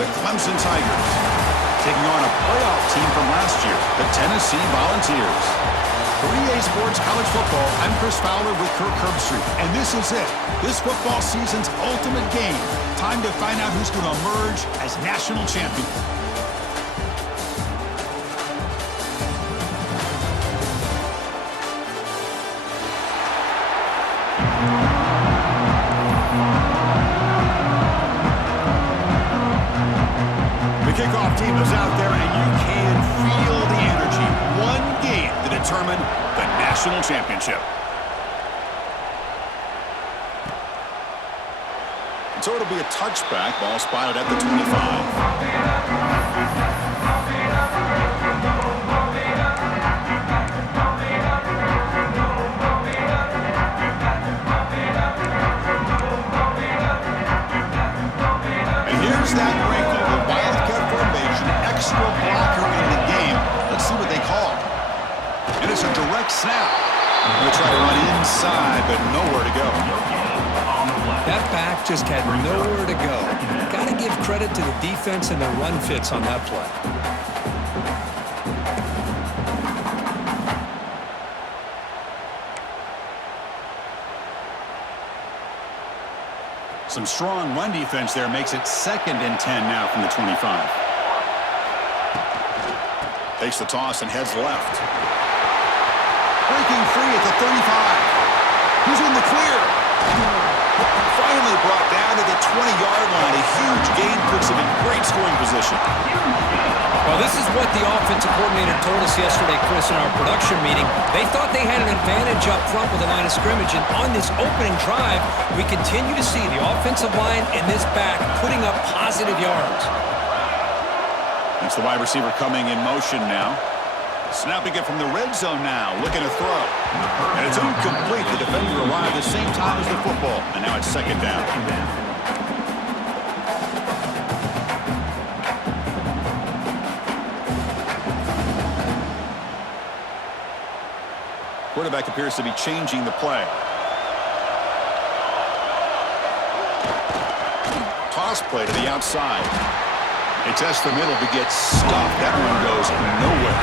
the Clemson Tigers, taking on a playoff team from last year, the Tennessee Volunteers. For EA Sports College Football, I'm Chris Fowler with Kirk Herbstreit, and this is it. This football season's ultimate game. Time to find out who's going to emerge as national champion. The kickoff team is out there, and you can feel the energy. One game to determine the national championship. So it'll be a touchback. Ball spotted at the 25. And here's that wrinkle. The Wildcat formation, extra blocker in the game. Let's see what they call. And it's a direct snap. They'll try to run inside, but nowhere to go. That back just had nowhere to go. Got to give credit to the defense and their run fits on that play. Some strong run defense there makes it 2nd and 10 now from the 25. Takes the toss and heads left. Breaking free at the 35. Who's in the clear? Finally brought down to the 20-yard line. A huge gain puts him in great scoring position. Well, this is what the offensive coordinator told us yesterday, Chris, in our production meeting. They thought they had an advantage up front with the line of scrimmage, and on this opening drive, we continue to see the offensive line and this back putting up positive yards. That's the wide receiver coming in motion now. Snapping it from the red zone now, looking to throw. And it's incomplete. The defender arrived at the same time as the football, and now it's 2nd down. Quarterback appears to be changing the play. Toss play to the outside. They test the middle, but gets stuffed. That one goes nowhere.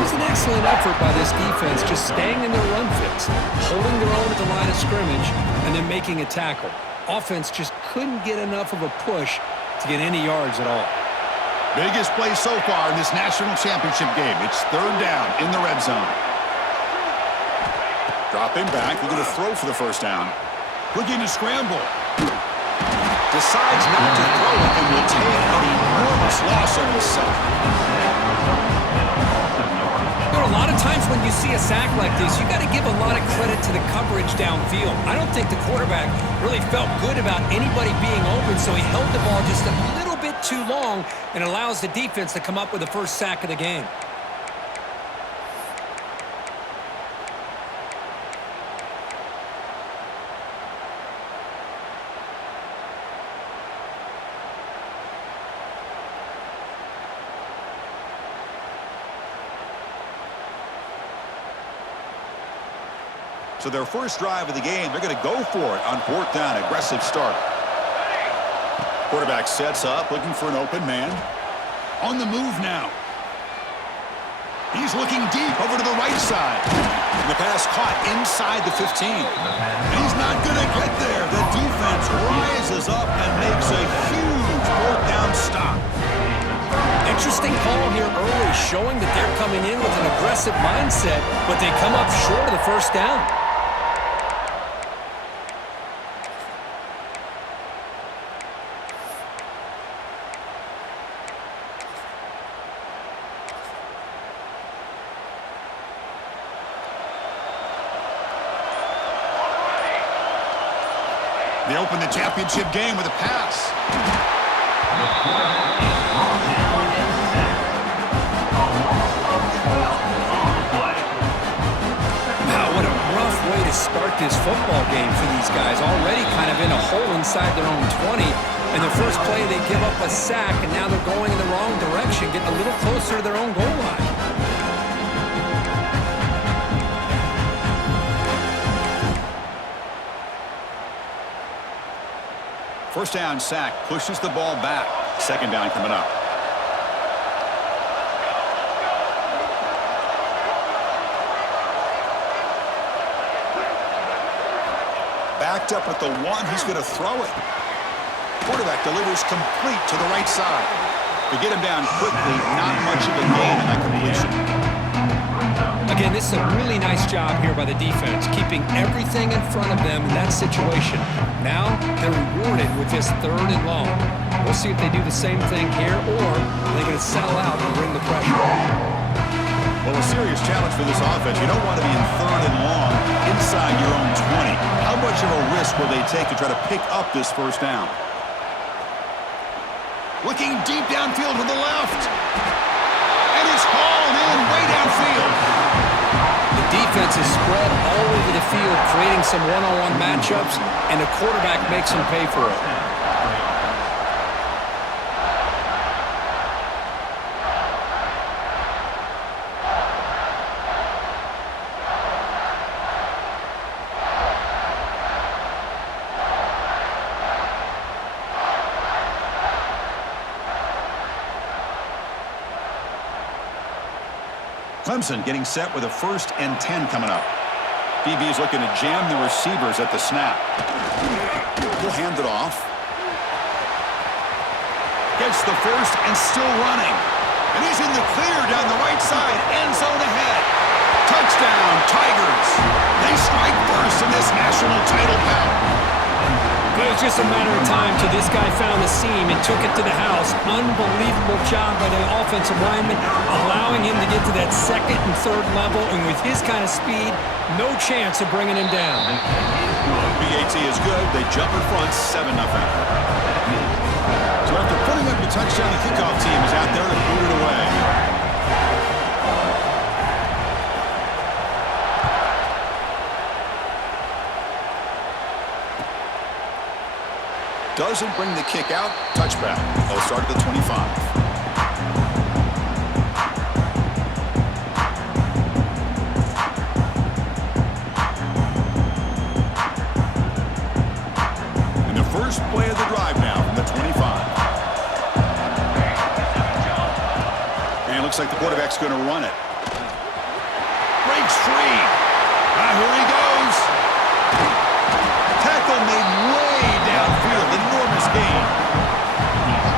It was an excellent effort by this defense, just staying in their run fits, holding their own at the line of scrimmage, and then making a tackle. Offense just couldn't get enough of a push to get any yards at all. Biggest play so far in this national championship game. It's 3rd down in the red zone. Dropping back, looking to throw for the 1st down. Looking to scramble. Decides not to throw it and will take an enormous loss on the sack. There are a lot of times when you see a sack like this, you got to give a lot of credit to the coverage downfield. I don't think the quarterback really felt good about anybody being open, so he held the ball just a little bit too long and allows the defense to come up with the first sack of the game. So their first drive of the game, they're going to go for it on 4th down. Aggressive start. Quarterback sets up, looking for an open man. On the move now. He's looking deep over to the right side. And the pass caught inside the 15. And he's not going to get there. The defense rises up and makes a huge 4th down stop. Interesting call here early, showing that they're coming in with an aggressive mindset, but they come up short of the 1st down. They open the championship game with a pass. Wow, what a rough way to start this football game for these guys. Already kind of in a hole inside their own 20. And the first play, they give up a sack, and now they're going in the wrong direction, getting a little closer to their own goal line. First down sack pushes the ball back. Second down coming up. Backed up at the 1. He's going to throw it. Quarterback delivers complete to the right side. To get him down quickly, not much of a gain in that completion. Again, this is a really nice job here by the defense, keeping everything in front of them in that situation. Now they're rewarded with this 3rd and long. We'll see if they do the same thing here, or they're going to settle out and bring the pressure. Well, a serious challenge for this offense. You don't want to be in 3rd and long inside your own 20. How much of a risk will they take to try to pick up this first down? Looking deep downfield to the left. And it's hauled in way downfield. The defense is spread all over the field, creating some one-on-one matchups, and the quarterback makes them pay for it. Clemson getting set with a 1st and 10 coming up. DB is looking to jam the receivers at the snap. He'll hand it off. Gets the first and still running. And he's in the clear down the right side. End zone ahead. Touchdown, Tigers. They strike first in this national title bout. It was just a matter of time till this guy found the seam and took it to the house. Unbelievable job by the offensive lineman, allowing him to get to that 2nd and 3rd level, and with his kind of speed, no chance of bringing him down. BAT is good. They jump in front, 7-0. So after putting up the touchdown, the kickoff team is out there to boot it away. Doesn't bring the kick out. Touchback. They'll start at the 25. And the first play of the drive now from the 25. And it looks like the quarterback's going to run it. Breaks free. Here he goes. Tackle made way downfield. Enormous gain.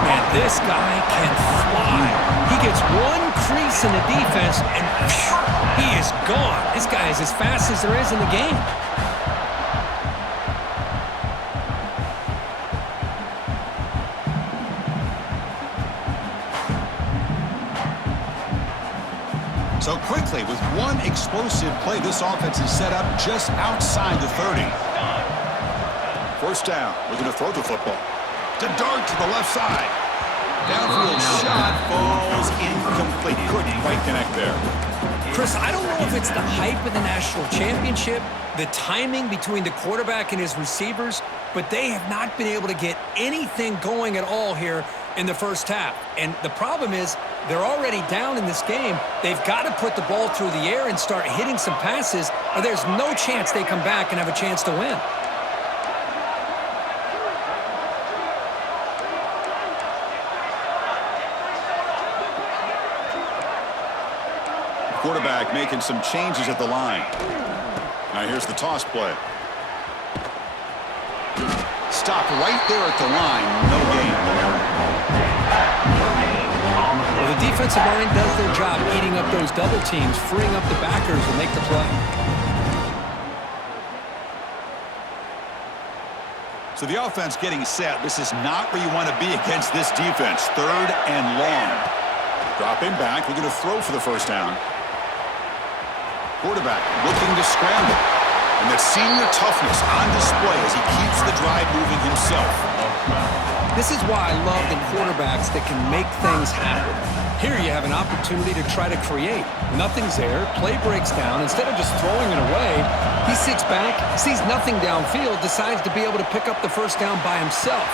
Man, this guy can fly. He gets one crease in the defense, and he is gone. This guy is as fast as there is in the game. So quickly, with one explosive play, this offense is set up just outside the 30. First down. We're going to throw the football. To Dart to the left side. Downfield shot falls incomplete. Couldn't quite connect there. Chris, I don't know if it's the hype of the national championship, the timing between the quarterback and his receivers, but they have not been able to get anything going at all here in the first half. And the problem is they're already down in this game. They've got to put the ball through the air and start hitting some passes, or there's no chance they come back and have a chance to win. Quarterback making some changes at the line. Now here's the toss play. Stop right there at the line. No gain. Well, the defensive line does their job eating up those double teams, freeing up the backers to make the play. So the offense getting set. This is not where you want to be against this defense. 3rd and long. Dropping back. We're going to throw for the first down. Quarterback looking to scramble. And that senior toughness on display as he keeps the drive moving himself. This is why I love the quarterbacks that can make things happen. Here you have an opportunity to try to create. Nothing's there. Play breaks down. Instead of just throwing it away, he sits back, sees nothing downfield, decides to be able to pick up the first down by himself.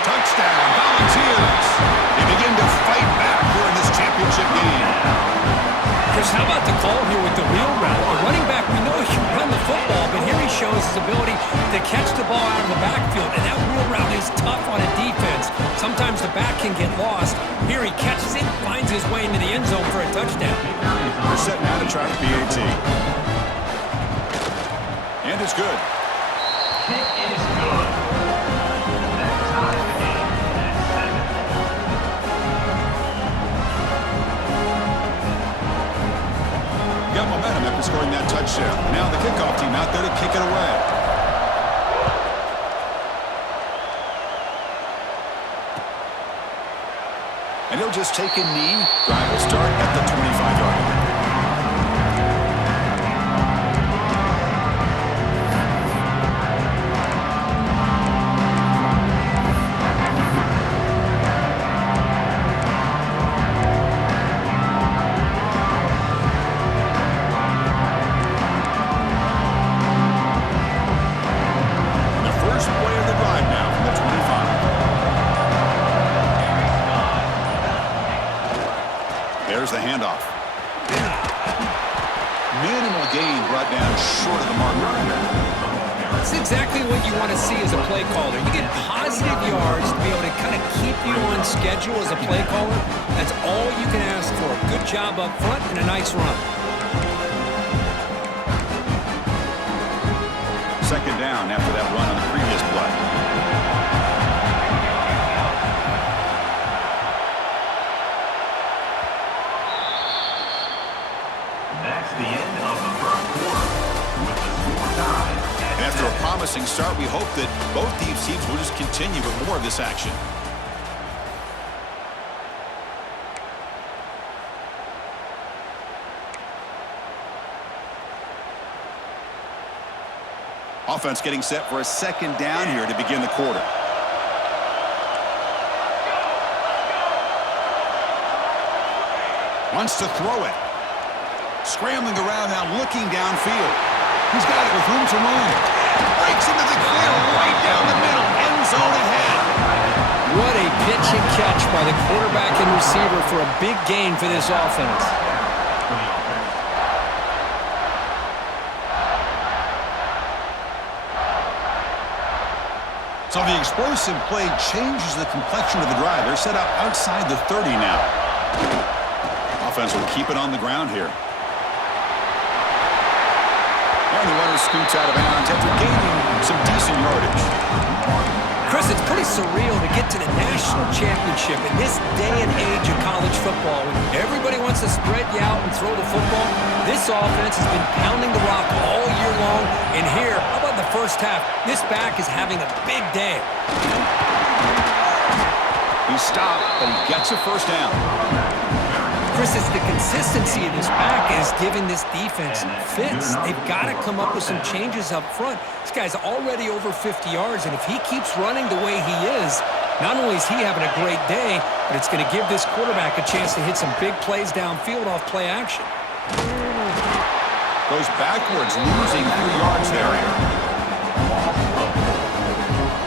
Touchdown, Volunteers. They begin to fight back here in this championship game. Chris, how about the call here with the wheel route? The running back, we know he can run the football, but here he shows his ability to catch the ball out of the backfield, and that wheel route is is tough on a defense. Sometimes the back can get lost. Here he catches it, finds his way into the end zone for a touchdown. They're setting out to try the PAT. And it's good. Kick is good. That ties the game at 7. Got momentum after scoring that touchdown. Now the kickoff team out there to kick it away. And he'll just take a knee. Drive will start at the 25-yard line. And the first play of the drive now from the 25. There's the handoff. Minimal gain brought down short of the marker. That's exactly what you want to see as a play caller. You get positive yards to be able to kind of keep you on schedule as a play caller. That's all you can ask for. Good job up front and a nice run. Second down after that run on the previous play. That's the end of the first quarter with the score tied at After a 7. promising start, we hope that both these teams will just continue with more of this action. Offense getting set for a second down here to begin the quarter. Wants to throw it. Scrambling around now, looking downfield. He's got it with room to run. Breaks into the clear right down the middle. End zone ahead. What a pitch and catch by the quarterback and receiver for a big gain for this offense. For the offense. So the explosive play changes the complexion of the drive. They're set up outside the 30 now. Offense will keep it on the ground here. And the runner scoots out of bounds after gaining some decent yardage. Chris, it's pretty surreal to get to the national championship in this day and age of college football. When everybody wants to spread you out and throw the football, this offense has been pounding the rock all year long. And here, how about the first half? This back is having a big day. He stopped, but he gets a first down. Chris, it's the consistency of this back is giving this defense fits. They've got to come up with some changes up front. This guy's already over 50 yards, and if he keeps running the way he is, not only is he having a great day, but it's going to give this quarterback a chance to hit some big plays downfield off play action. Goes backwards, losing 3 yards there.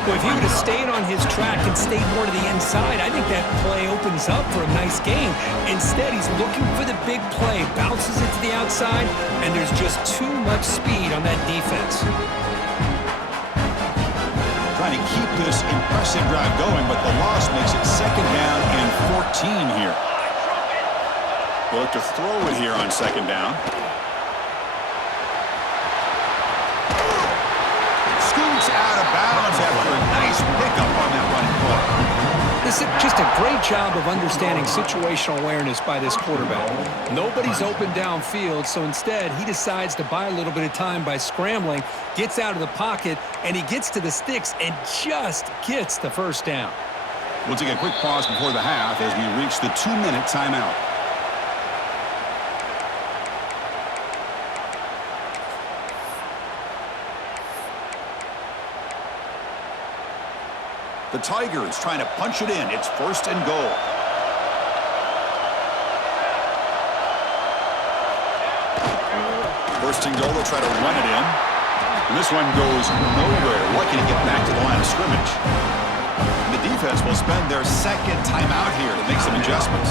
Well, if he would have stayed on his track and stayed more to the inside, I think that play opens up for a nice game. Instead, he's looking for the big play, bounces it to the outside, and there's just too much speed on that defense. Trying to keep this impressive drive going, but the loss makes it second down and 14 here. We'll look to throw it here on second down. Scoots out of bounds after a nice pickup on that running play. This is just a great job of understanding situational awareness by this quarterback. Nobody's open downfield, so instead he decides to buy a little bit of time by scrambling, gets out of the pocket, and he gets to the sticks and just gets the first down. We'll take a quick pause before the half as we reach the 2-minute timeout. The Tigers trying to punch it in. It's first and goal. First and goal, they'll try to run it in. And this one goes nowhere. Lucky to get back to the line of scrimmage. And the defense will spend their second timeout here to make some adjustments.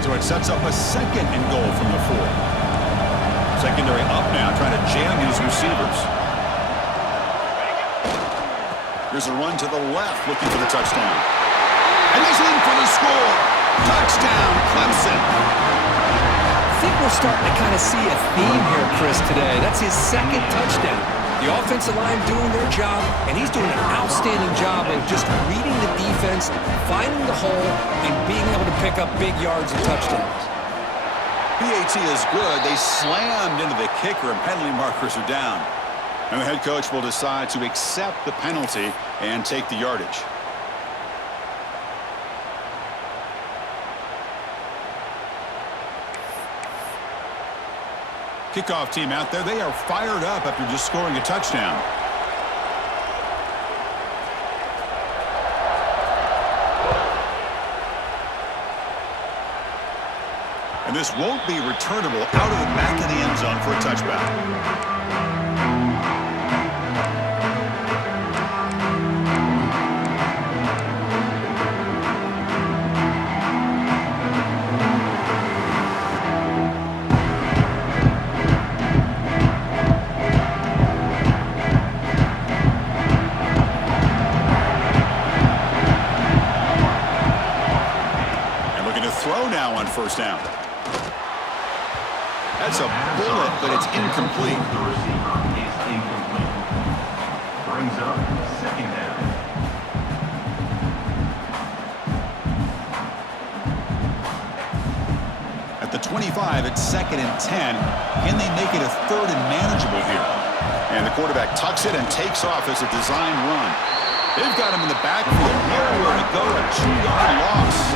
So it sets up a second and goal from the 4. Secondary up now, trying to jam these receivers. Here's a run to the left, looking for the touchdown. And he's in for the score. Touchdown, Clemson. I think we're starting to kind of see a theme here, Chris, today. That's his second touchdown. The offensive line doing their job, and he's doing an outstanding job of just reading the defense, finding the hole, and being able to pick up big yards and touchdowns. PAT is good. They slammed into the kicker, and penalty markers are down. And the head coach will decide to accept the penalty and take the yardage. Kickoff team out there, they are fired up after just scoring a touchdown. And this won't be returnable out of the back of the end zone for a touchback. First down. That's a bullet, but it's incomplete. The receiver is incomplete. Brings up second down. At the 25, it's 2nd and 10. Can they make it a 3rd and manageable here? And the quarterback tucks it and takes off as a design run. They've got him in the backfield. Nowhere to go. A 2-yard loss.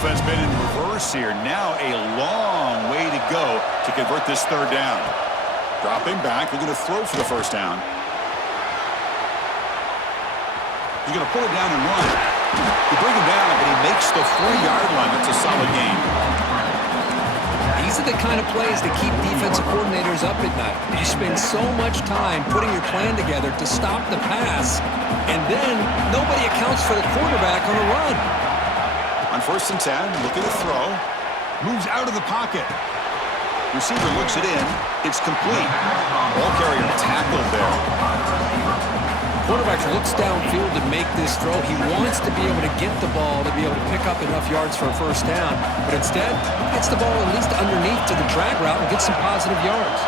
Offense been in reverse here. Now a long way to go to convert this 3rd down. Dropping back. They're going to throw for the first down. He's going to pull it down and run. They bring him down, but he makes the 40-yard line. That's a solid gain. These are the kind of plays that keep defensive coordinators up at night. You spend so much time putting your plan together to stop the pass, and then nobody accounts for the quarterback on a run. On 1st and 10, looking to throw. Moves out of the pocket. Receiver looks it in. It's complete. Ball carrier tackled there. Quarterback looks downfield to make this throw. He wants to be able to get the ball to be able to pick up enough yards for a first down. But instead, he gets the ball at least underneath to the drag route and gets some positive yards.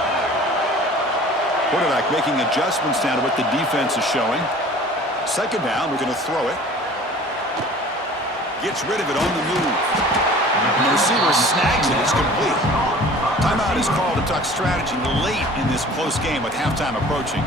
Quarterback making adjustments down to what the defense is showing. 2nd down, we're going to throw it. Gets rid of it on the move. And the receiver snags it. It's complete. Timeout is called to talk strategy late in this close game with halftime approaching.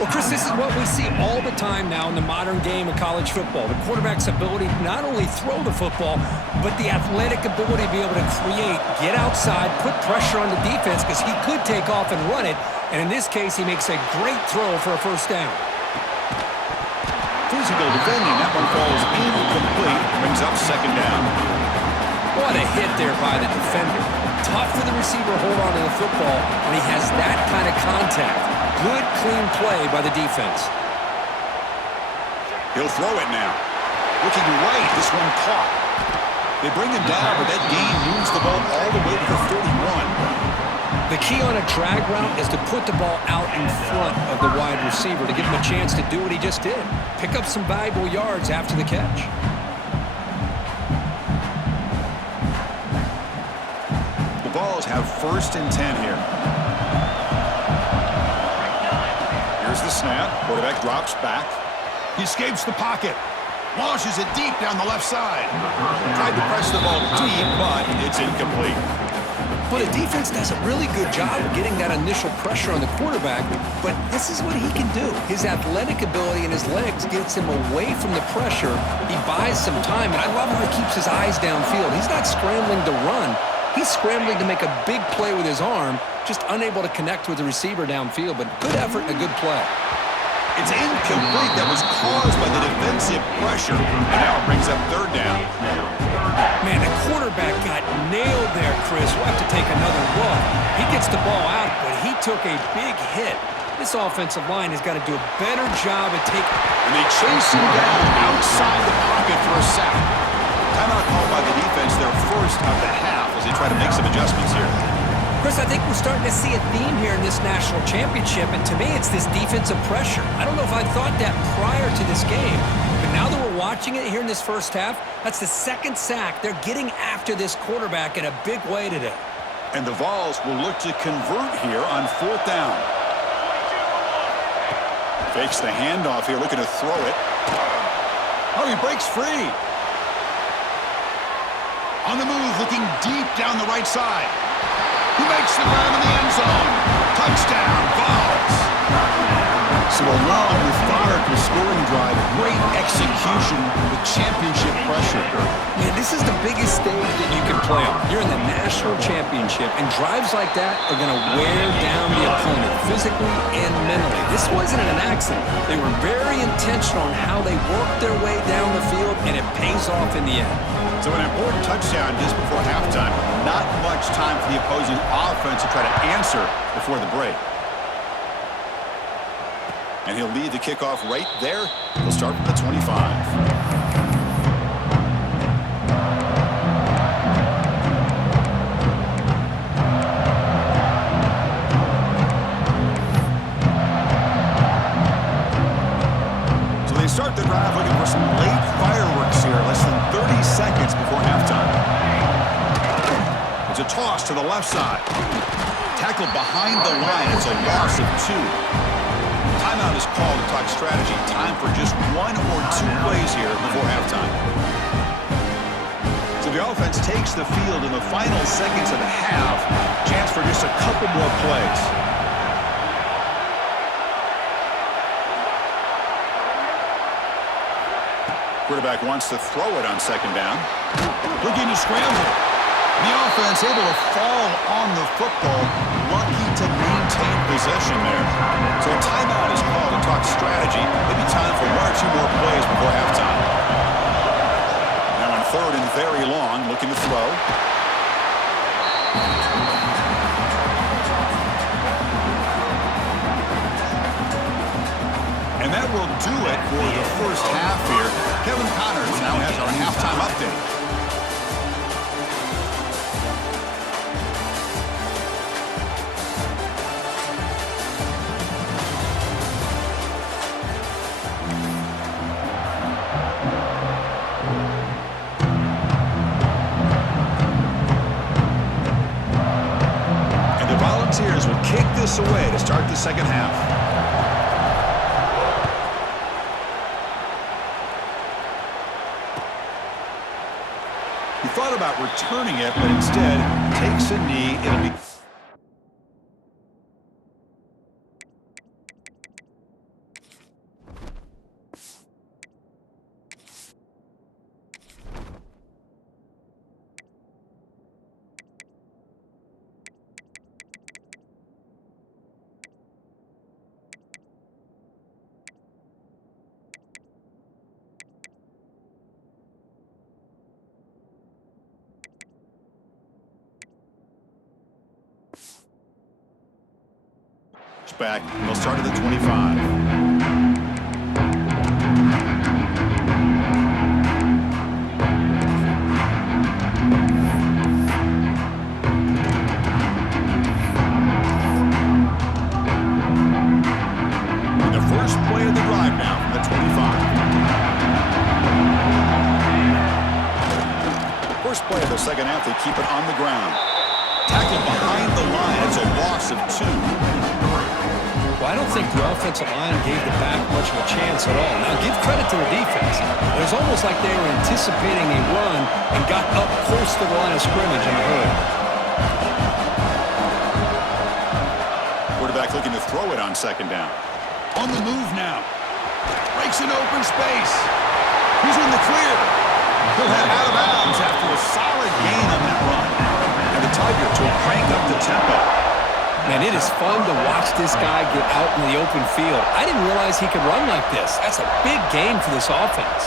Well, Chris, this is what we see all the time now in the modern game of college football. The quarterback's ability to not only throw the football, but the athletic ability to be able to create, get outside, put pressure on the defense because he could take off and run it. And in this case, he makes a great throw for a first down. Physical defending. That one falls incomplete. Brings up 2nd down. What a hit there by the defender. Tough for the receiver to hold on to the football when he has that kind of contact. Good, clean play by the defense. He'll throw it now. Looking right. This one caught. They bring him down, but that gain moves the ball all the way to the 31. The key on a drag route is to put the ball out in front of the wide receiver to give him a chance to do what he just did. Pick up some valuable yards after the catch. The Vols have 1st and 10 here. Here's the snap. Quarterback drops back. He escapes the pocket. Launches it deep down the left side. Tried to press the ball deep, but it's incomplete. Well, the defense does a really good job of getting that initial pressure on the quarterback, but this is what he can do. His athletic ability and his legs gets him away from the pressure. He buys some time, and I love how he keeps his eyes downfield. He's not scrambling to run. He's scrambling to make a big play with his arm, just unable to connect with the receiver downfield, but good effort and a good play. It's incomplete. That was caused by the defensive pressure, and now it brings up 3rd down. Man, the quarterback got nailed there, Chris. We'll have to take another look. He gets the ball out, but he took a big hit. This offensive line has got to do a better job at taking... And they chase him down outside the pocket for a sack. Timeout called by the defense, their first of the half, as they try to make some adjustments here. Chris, I think we're starting to see a theme here in this national championship, and to me, it's this defensive pressure. I don't know if I thought that prior to this game, but now that we're watching it here in this first half, that's the second sack. They're getting after this quarterback in a big way today. And the Vols will look to convert here on fourth down. Fakes the handoff here, looking to throw it. Oh, he breaks free. On the move, looking deep down the right side. He makes the grab in the end zone. Touchdown, Vols. So a long, methodical scoring drive. Great execution with championship pressure. Man, this is the biggest stage that you can play on. You're in the national championship, and drives like that are going to wear down the opponent physically and mentally. This wasn't an accident. They were very intentional on how they worked their way down the field, and it pays off in the end. So an important touchdown just before halftime. Not much time for the opposing offense to try to answer before the break. And he'll lead the kickoff right there. He'll start from the 25. Start the drive looking for some late fireworks here, less than 30 seconds before halftime. It's a toss to the left side. Tackled behind the line. It's a loss of 2. Timeout is called to talk strategy. Time for just 1 or 2 plays here before halftime. So the offense takes the field in the final seconds of the half. Chance for just a couple more plays. Quarterback wants to throw it on second down. Looking to scramble. The offense able to fall on the football. Lucky to maintain possession there. So a timeout is called to talk strategy. Maybe time for 1 or 2 more plays before halftime. Now on third and very long, looking to throw. And that will do it for the first half here. Kevin Connors now has our halftime update. And the Volunteers will kick this away to start the second half. He thought about returning it, but instead takes a knee. It'll be... back. They'll start at the 25. And the first play of the drive now from the 25. First play of the second half, they keep it on the ground. Tackled behind the line. It's a loss of 2. Well, I don't think the offensive line gave the back much of a chance at all. Now, give credit to the defense. It was almost like they were anticipating a run and got up close to the line of scrimmage in a hurry. Quarterback looking to throw it on second down. On the move now. Breaks an open space. He's in the clear. He'll head out of bounds after a solid gain on that run. And the Tigers will crank up the tempo. Man, it is fun to watch this guy get out in the open field. I didn't realize he could run like this. That's a big gain for this offense.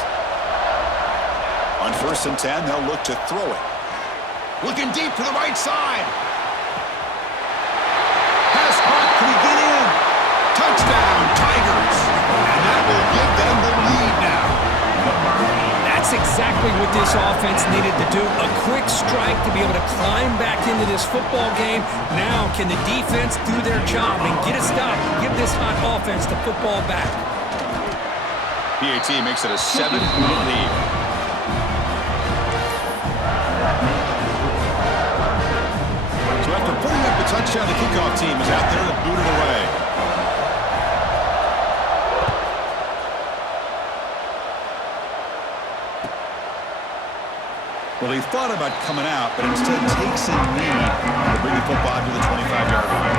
On first and 10, they'll look to throw it. Looking deep to the right side. Pass caught. Can he get in? Touchdown, Tigers. And that will give them the lead now. That's That's exactly what this offense needed to do. A quick strike to be able to climb back into this football game. Now can the defense do their job and get a stop, give this hot offense the football back? PAT makes it a 7-point lead. So after putting up the touchdown, the kickoff team is out there to boot it away. Well, he thought about coming out, but instead takes a knee to bring the football to the 25-yard line.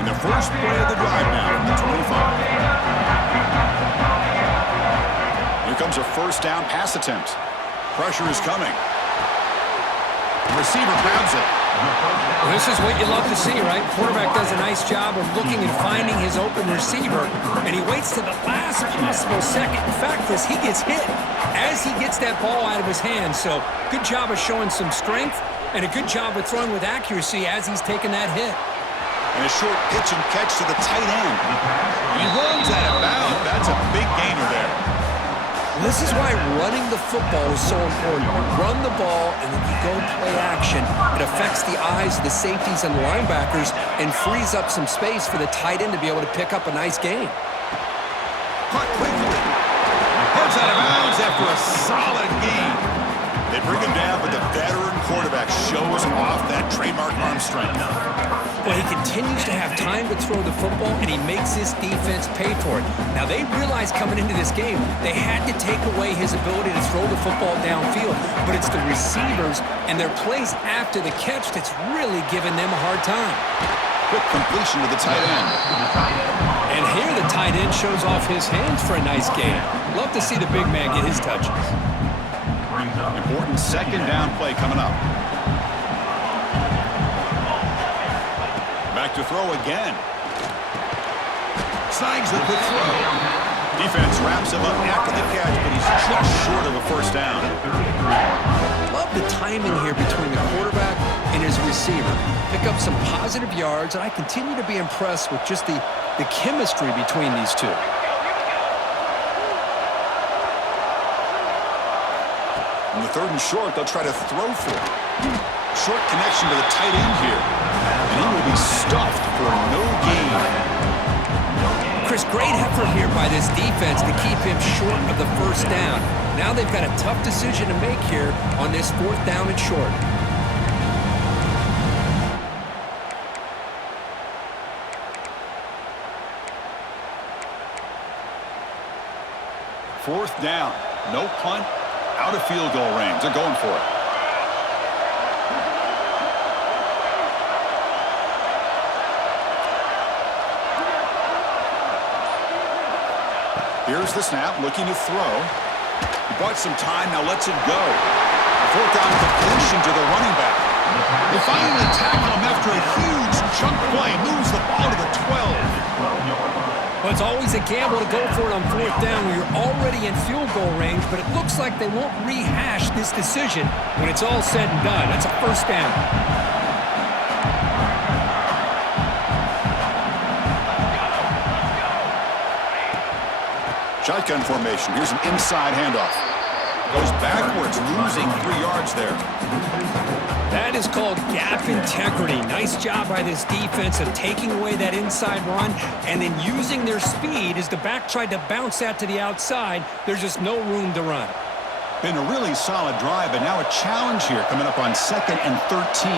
And the first play of the drive now from the 25. Here comes a first down pass attempt. Pressure is coming. The receiver grabs it. Well, this is what you love to see, right? Quarterback does a nice job of looking and finding his open receiver, and he waits to the last possible second. In fact, as he gets hit, as he gets that ball out of his hands. So good job of showing some strength and a good job of throwing with accuracy as he's taking that hit. And a short pitch and catch to the tight end. He runs out of bounds. That's a big gainer there. This is why running the football is so important. You run the ball, and then you go play action. It affects the eyes of the safeties and the linebackers and frees up some space for the tight end to be able to pick up a nice gain. Caught quickly. Heads out of bounds after a solid gain. They bring him down, but the veteran quarterback shows off that trademark arm strength. Well, he continues to have time to throw the football, and he makes his defense pay for it. Now, they realized coming into this game, they had to take away his ability to throw the football downfield. But it's the receivers and their plays after the catch that's really giving them a hard time. Quick completion to the tight end. And here the tight end shows off his hands for a nice gain. Love to see the big man get his touches. Important second down play coming up. Back to throw again. Signs the quick throw. Defense wraps him up after the catch, but he's just short of a first down. Love the timing here between the quarterback and his receiver. Pick up some positive yards, and I continue to be impressed with just the chemistry between these two. On the third and short, they'll try to throw for it. Short connection to the tight end here. And he will be stuffed for no gain. Chris, great effort here by this defense to keep him short of the first down. Now they've got a tough decision to make here on this fourth down and short. Fourth down. No punt. Out of field goal range. They're going for it. Here's the snap, looking to throw. He bought some time, now lets it go. Fourth down completion to the running back. They finally tackle him after a huge chunk play. Moves the ball to the 12. Well, it's always a gamble to go for it on fourth down when you're already in field goal range, but it looks like they won't rehash this decision when it's all said and done. That's a first down. Shotgun formation. Here's an inside handoff. Goes backwards, losing 3 yards there. That is called gap integrity. Nice job by this defense of taking away that inside run and then using their speed as the back tried to bounce that to the outside. There's just no room to run. Been a really solid drive, but now a challenge here coming up on 2nd and 13.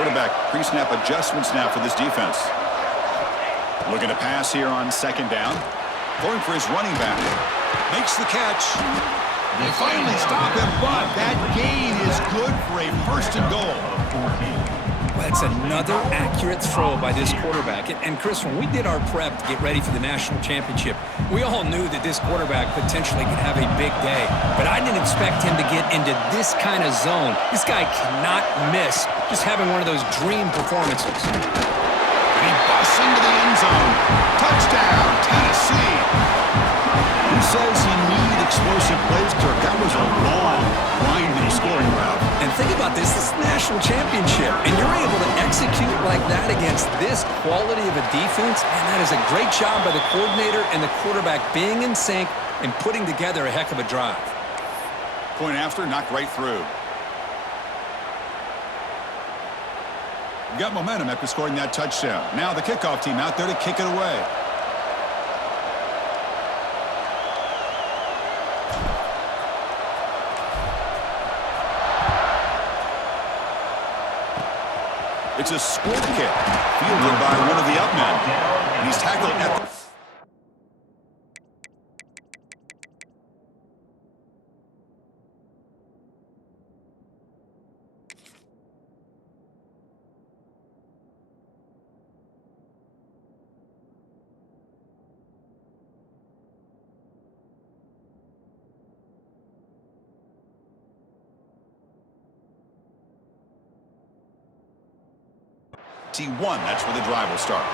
Quarterback pre-snap adjustments now for this defense. Looking to pass here on 2nd down. Going for his running back. Makes the catch. They finally stop him, but that gain is good for a 1st and goal. That's another accurate throw by this quarterback. And Chris, when we did our prep to get ready for the national championship, we all knew that this quarterback potentially could have a big day. But I didn't expect him to get into this kind of zone. This guy cannot miss just having one of those dream performances. And he busts into the end zone. Touchdown, Tennessee. Who says you need explosive plays, Kirk? That was a long, grinding scoring route. And think about this is the national championship, and you're able to execute like that against this quality of a defense, and that is a great job by the coordinator and the quarterback being in sync and putting together a heck of a drive. Point after, knocked right through. Got momentum after scoring that touchdown. Now the kickoff team out there to kick it away. It's a squib kick, fielded by one of the up men. And he's tackled at the... T1, that's where the drive will start.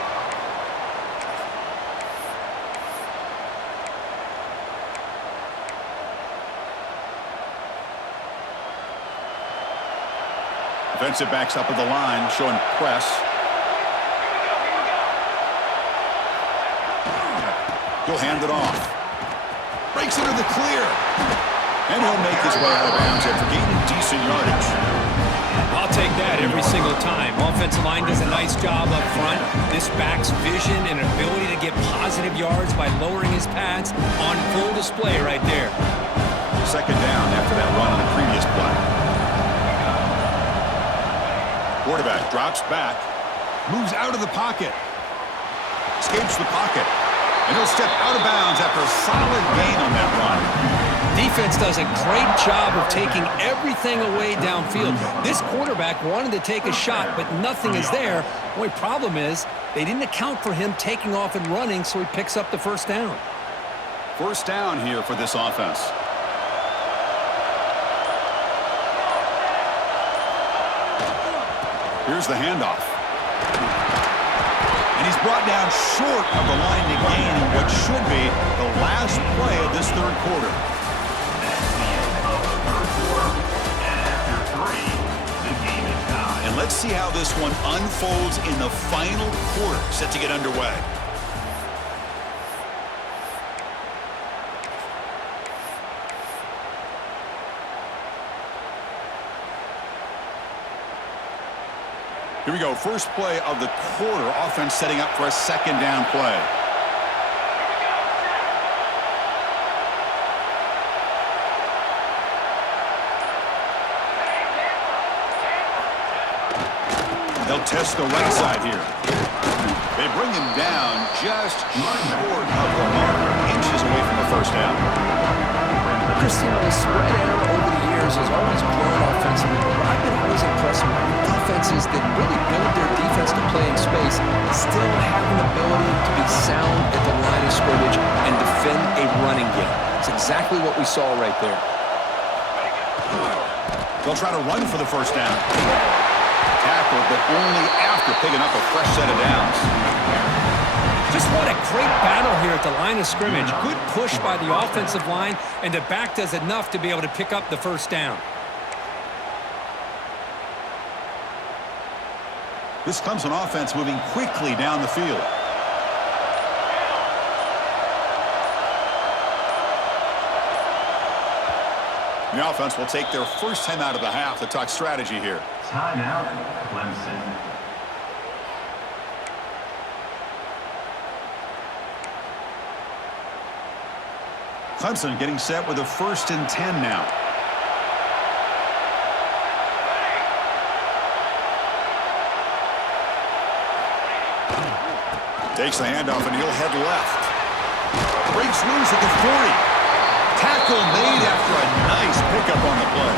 Defensive backs up at the line, showing press. He'll hand it off. Breaks into the clear. And he'll make his way out of bounds after gaining decent yardage. I'll take that every single time. Offensive line does a nice job up front. This back's vision and ability to get positive yards by lowering his pads on full display right there. Second down after that run on the previous play. Quarterback drops back, moves out of the pocket, escapes the pocket, and he'll step out of bounds after a solid gain on that run. Defense does a great job of taking everything away downfield. This quarterback wanted to take a shot, but nothing is there. The only problem is they didn't account for him taking off and running, so he picks up the first down. First down here for this offense. Here's the handoff. And he's brought down short of the line to gain in what should be the last play of this third quarter. And let's see how this one unfolds in the final quarter, set to get underway. Here we go, first play of the quarter. Offense setting up for a second down play. They'll test the right side here. They bring him down just short of the marker, inches away from the first down. Christian, the spread error over the years has always grown offensively, but I've been always impressed with defenses that really build their defense to play in space, still have an ability to be sound at the line of scrimmage and defend a running game. It's exactly what we saw right there. They'll try to run for the first down. Tackle, but only after picking up a fresh set of downs. Just what a great battle here at the line of scrimmage. Good push by the offensive line, and the back does enough to be able to pick up the first down. This comes on offense moving quickly down the field. The offense will take their first 10 out of the half to talk strategy here. Timeout, Clemson. Clemson getting set with a 1st and 10 now. Takes the handoff and he'll head left. Breaks loose at the 40. Tackle made after a nice pickup on the play.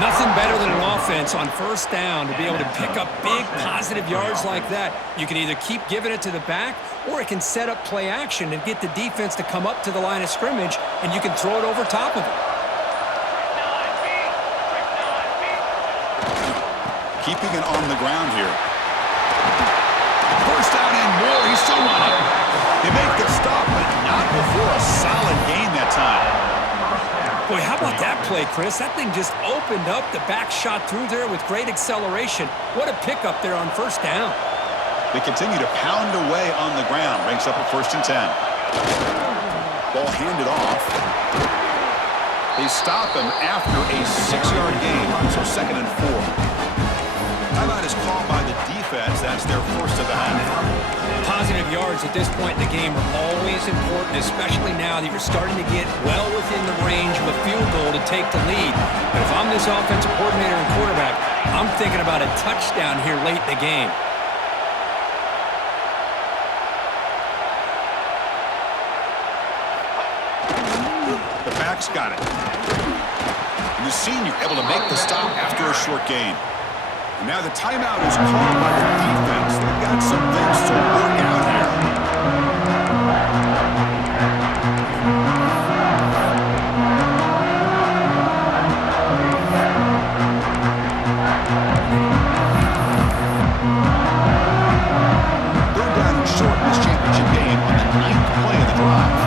Nothing better than an offense on first down to be able to pick up big positive yards like that. You can either keep giving it to the back, or it can set up play action and get the defense to come up to the line of scrimmage, and you can throw it over top of it. Keeping it on the ground here. First down and more. He's still running. They make the stop, but not Well, for a solid gain that time. Boy, how about that play, Chris? That thing just opened up. The back shot through there with great acceleration. What a pickup there on first down. They continue to pound away on the ground. Ranks up at 1st and 10. Ball handed off. They stop him after a 6-yard gain, so 2nd and 4. Timeout is called by the defense. That's their first of the half. Positive yards at this point in the game are always important, especially now that you're starting to get well within the range of a field goal to take the lead. But if I'm this offensive coordinator and quarterback, I'm thinking about a touchdown here late in the game. The back's got it. And the senior able to make the stop after a short gain. And now the timeout is called by the defense. They've got some things to work out here. Third down and short in this championship game on the 9th play of the drive.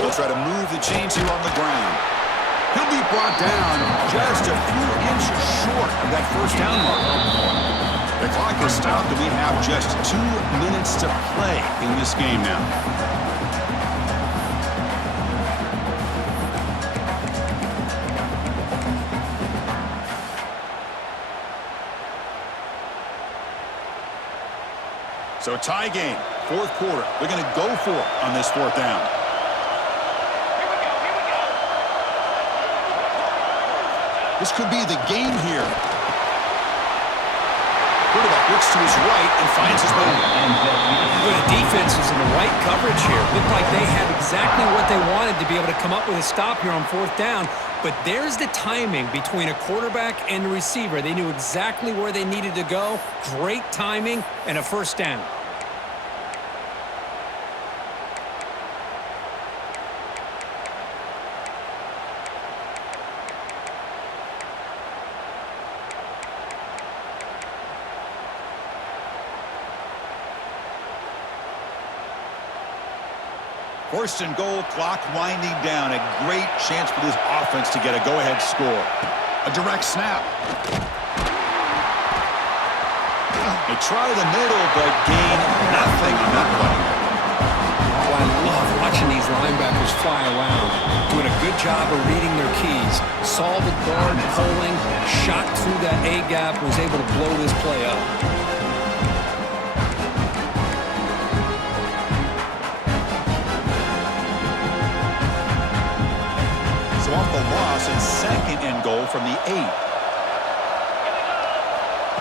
They'll try to move the chains here on the ground. He'll be brought down just a few inches short of that first down mark. The clock is stopped, and we have just 2 minutes to play in this game now. So tie game, 4th quarter. They're going to go for it on this 4th down. This could be the game here. Quarterback looks to his right and finds his man. Well, the defense is in the right coverage here. Looked like they had exactly what they wanted to be able to come up with a stop here on 4th down. But there's the timing between a quarterback and a receiver. They knew exactly where they needed to go. Great timing and a first down. First and goal, clock winding down. A great chance for this offense to get a go-ahead score. A direct snap. They try the middle, but gain nothing on that play. Oh, I love watching these linebackers fly around. Doing a good job of reading their keys. Saw the guard pulling, shot through that A-gap, was able to blow this play up. Off the loss and 2nd and goal from the 8.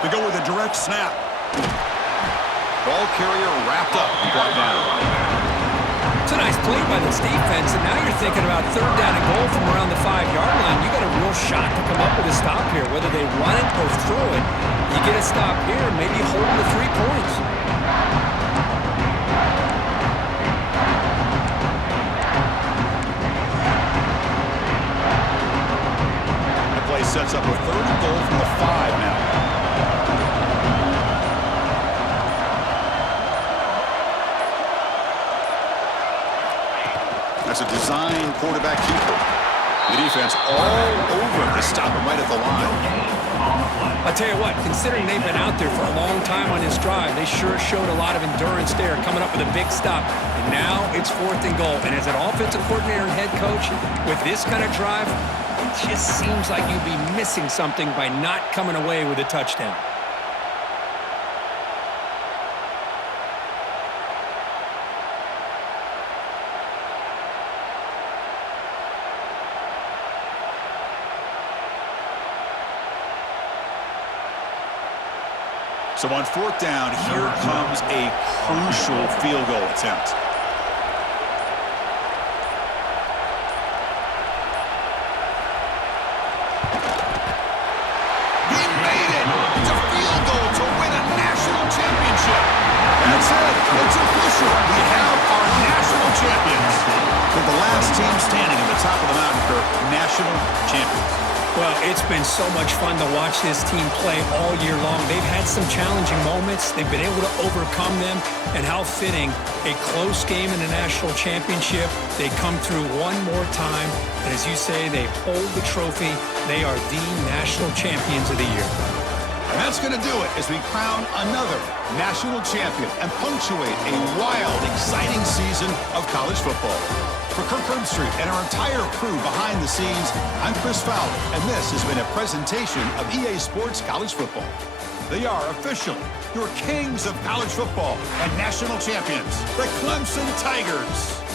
They go with a direct snap. Ball carrier wrapped up and brought down. It's a nice play by this defense, and now you're thinking about 3rd down and goal from around the 5-yard line. You got a real shot to come up with a stop here. Whether they run it or throw it, you get a stop here, maybe hold them to 3 points. Sets up a 3rd and goal from the 5 now. That's a design quarterback keeper. The defense all over to stop him right at the line. I'll tell you what, considering they've been out there for a long time on this drive, they sure showed a lot of endurance there, coming up with a big stop. And now it's 4th and goal. And as an offensive coordinator and head coach, with this kind of drive, it just seems like you'd be missing something by not coming away with a touchdown. So on 4th down, here comes a crucial field goal attempt. He made it! It's a field goal to win a national championship. That's it. It's official. We have our national champions. With the last team standing at the top of the mountain, Kirk, national champions. Well, It's been so much fun to watch this team play all year long. They've had some challenging moments. They've been able to overcome them. And how fitting, a close game in the national championship. They come through one more time. And as you say, they hold the trophy. They are the national champions of the year. And that's going to do it as we crown another national champion and punctuate a wild, exciting season of college football. For Kirk Herbstreit and our entire crew behind the scenes, I'm Chris Fowler, and this has been a presentation of EA Sports College Football. They are officially your kings of college football and national champions, the Clemson Tigers.